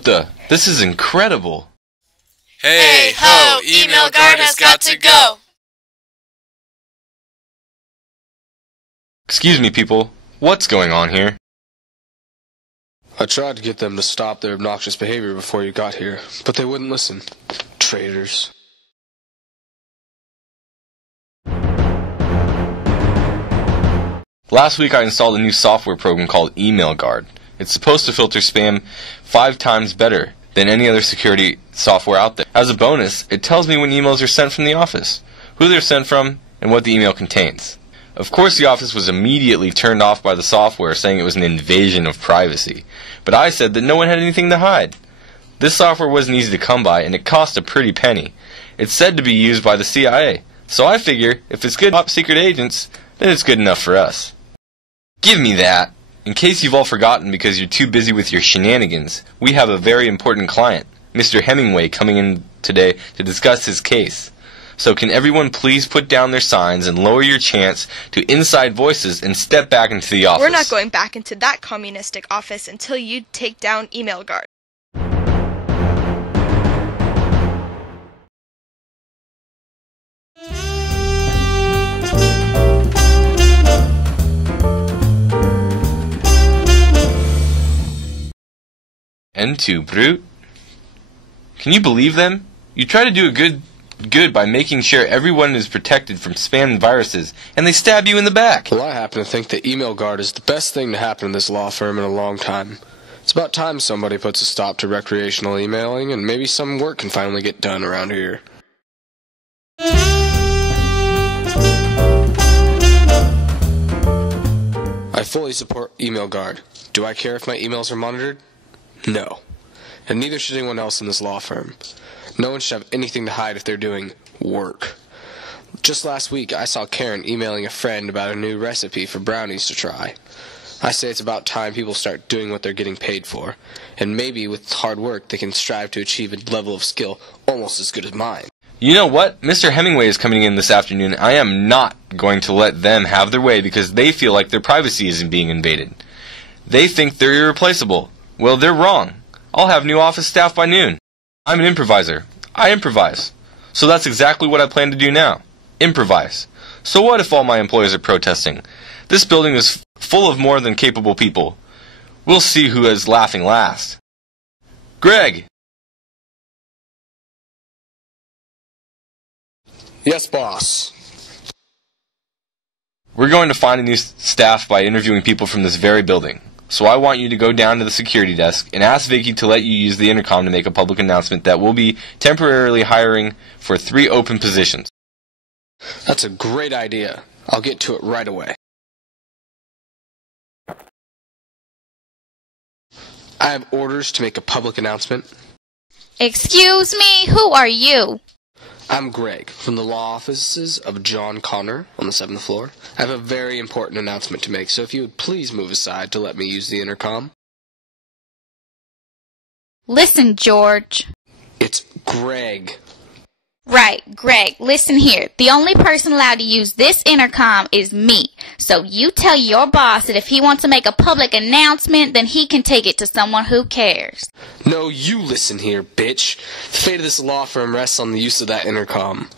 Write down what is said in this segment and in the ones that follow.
What the? This is incredible. Hey ho, email guard has got to go. Excuse me, people. What's going on here? I tried to get them to stop their obnoxious behavior before you got here, but they wouldn't listen. Traitors. Last week I installed a new software program called Email Guard. It's supposed to filter spam 5 times better than any other security software out there. As a bonus, it tells me when emails are sent from the office, who they're sent from, and what the email contains. Of course, the office was immediately turned off by the software, saying it was an invasion of privacy. But I said that no one had anything to hide. This software wasn't easy to come by, and it cost a pretty penny. It's said to be used by the CIA, so I figure if it's good top secret agents, then it's good enough for us. Give me that! In case you've all forgotten because you're too busy with your shenanigans, we have a very important client, Mr. Hemingway, coming in today to discuss his case. So can everyone please put down their signs and lower your chants to inside voices and step back into the office? We're not going back into that communistic office until you take down Email Guard. N2, brute. Can you believe them? You try to do a good by making sure everyone is protected from spam and viruses, and they stab you in the back. Well, I happen to think that Email Guard is the best thing to happen in this law firm in a long time. It's about time somebody puts a stop to recreational emailing, and maybe some work can finally get done around here. I fully support Email Guard. Do I care if my emails are monitored? No. And neither should anyone else in this law firm. No one should have anything to hide if they're doing work. Just last week, I saw Karen emailing a friend about a new recipe for brownies to try. I say it's about time people start doing what they're getting paid for. And maybe with hard work, they can strive to achieve a level of skill almost as good as mine. You know what? Mr. Hemingway is coming in this afternoon. I am not going to let them have their way because they feel like their privacy isn't being invaded. They think they're irreplaceable. Well, they're wrong. I'll have new office staff by noon. I'm an improviser. I improvise. So that's exactly what I plan to do now. Improvise. So what if all my employees are protesting? This building is full of more than capable people. We'll see who is laughing last. Greg! Yes, boss. We're going to find a new staff by interviewing people from this very building. So I want you to go down to the security desk and ask Vicky to let you use the intercom to make a public announcement that we'll be temporarily hiring for 3 open positions. That's a great idea. I'll get to it right away. I have orders to make a public announcement. Excuse me, who are you? I'm Greg, from the law offices of John Connor on the 7th floor. I have a very important announcement to make, so if you would please move aside to let me use the intercom. Listen, George. It's Greg. Right, Greg, listen here. The only person allowed to use this intercom is me. So you tell your boss that if he wants to make a public announcement, then he can take it to someone who cares. No, you listen here, bitch. The fate of this law firm rests on the use of that intercom.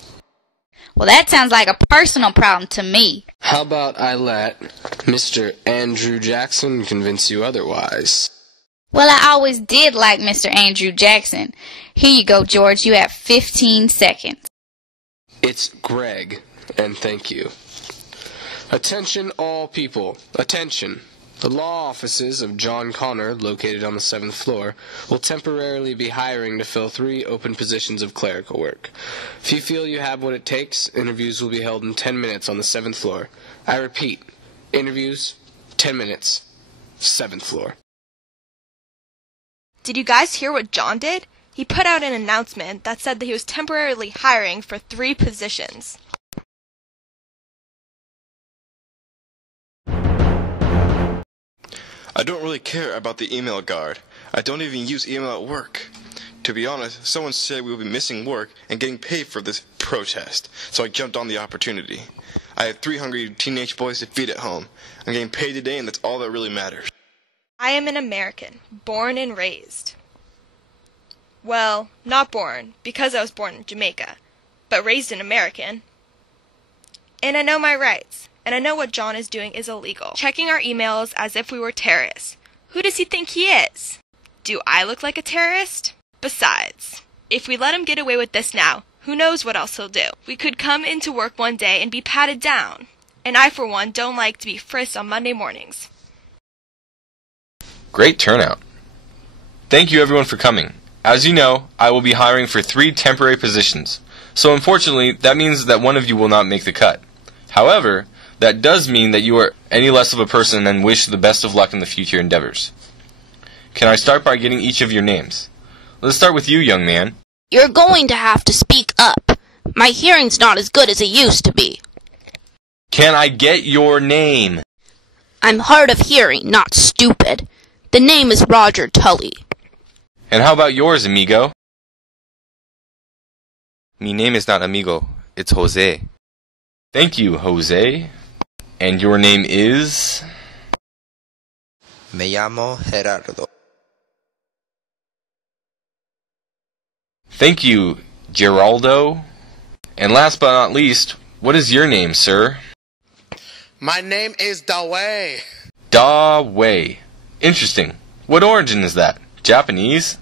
Well, that sounds like a personal problem to me. How about I let Mr. Andrew Jackson convince you otherwise? Well, I always did like Mr. Andrew Jackson. Here you go, George. You have 15 seconds. It's Greg, and thank you. Attention all people. Attention. The law offices of John Connor, located on the 7th floor, will temporarily be hiring to fill 3 open positions of clerical work. If you feel you have what it takes, interviews will be held in 10 minutes on the 7th floor. I repeat, interviews, 10 minutes, 7th floor. Did you guys hear what John did? He put out an announcement that said that he was temporarily hiring for 3 positions. I don't really care about the email guard. I don't even use email at work. To be honest, someone said we will be missing work and getting paid for this protest, so I jumped on the opportunity. I have 3 hungry teenage boys to feed at home. I'm getting paid today, and that's all that really matters. I am an American, born and raised. Well, not born, because I was born in Jamaica, but raised an American. And I know my rights, and I know what John is doing is illegal. Checking our emails as if we were terrorists. Who does he think he is? Do I look like a terrorist? Besides, if we let him get away with this now, who knows what else he'll do? We could come into work one day and be patted down. And I, for one, don't like to be frisked on Monday mornings. Great turnout. Thank you everyone for coming. As you know, I will be hiring for 3 temporary positions. So unfortunately, that means that one of you will not make the cut. However, that does mean that you are any less of a person and wish the best of luck in the future endeavors. Can I start by getting each of your names? Let's start with you, young man. You're going to have to speak up. My hearing's not as good as it used to be. Can I get your name? I'm hard of hearing, not stupid. The name is Roger Tully. And how about yours, amigo? Mi name is not amigo, it's Jose. Thank you, Jose. And your name is? Me llamo Gerardo. Thank you, Geraldo. And last but not least, what is your name, sir? My name is Dawei. Dawei. Interesting. What origin is that? Japanese?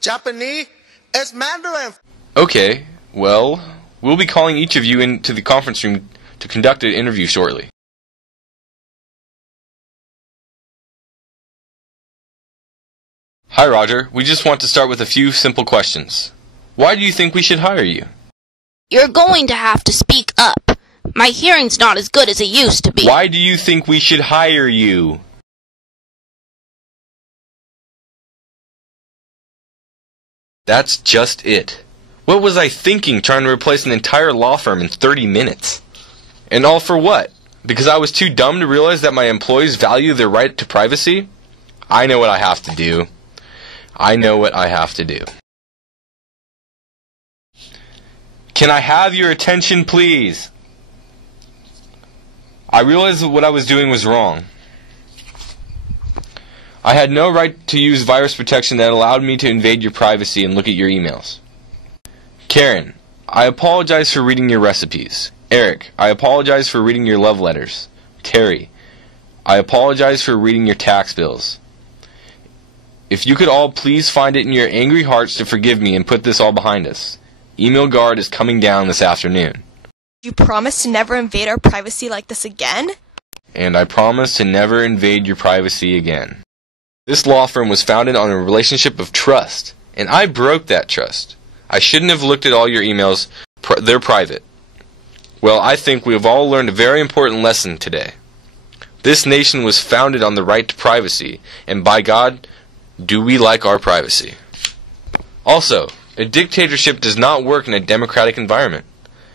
Japanese? It's Mandarin. Okay, well, we'll be calling each of you into the conference room to conduct an interview shortly. Hi, Roger. We just want to start with a few simple questions. Why do you think we should hire you? You're going to have to speak up. My hearing's not as good as it used to be. Why do you think we should hire you? That's just it. What was I thinking trying to replace an entire law firm in 30 minutes? And all for what? Because I was too dumb to realize that my employees value their right to privacy? I know what I have to do. I know what I have to do. Can I have your attention, please? I realized that what I was doing was wrong. I had no right to use virus protection that allowed me to invade your privacy and look at your emails. Karen, I apologize for reading your recipes. Eric, I apologize for reading your love letters. Terry, I apologize for reading your tax bills. If you could all please find it in your angry hearts to forgive me and put this all behind us. Email guard is coming down this afternoon. You promise to never invade our privacy like this again? And I promise to never invade your privacy again. This law firm was founded on a relationship of trust, and I broke that trust. I shouldn't have looked at all your emails. They're private. Well, I think we have all learned a very important lesson today. This nation was founded on the right to privacy, and by God, do we like our privacy. Also, a dictatorship does not work in a democratic environment.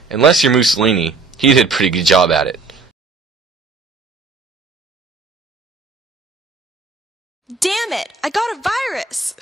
Unless you're Mussolini, he did a pretty good job at it. Damn it! I got a virus!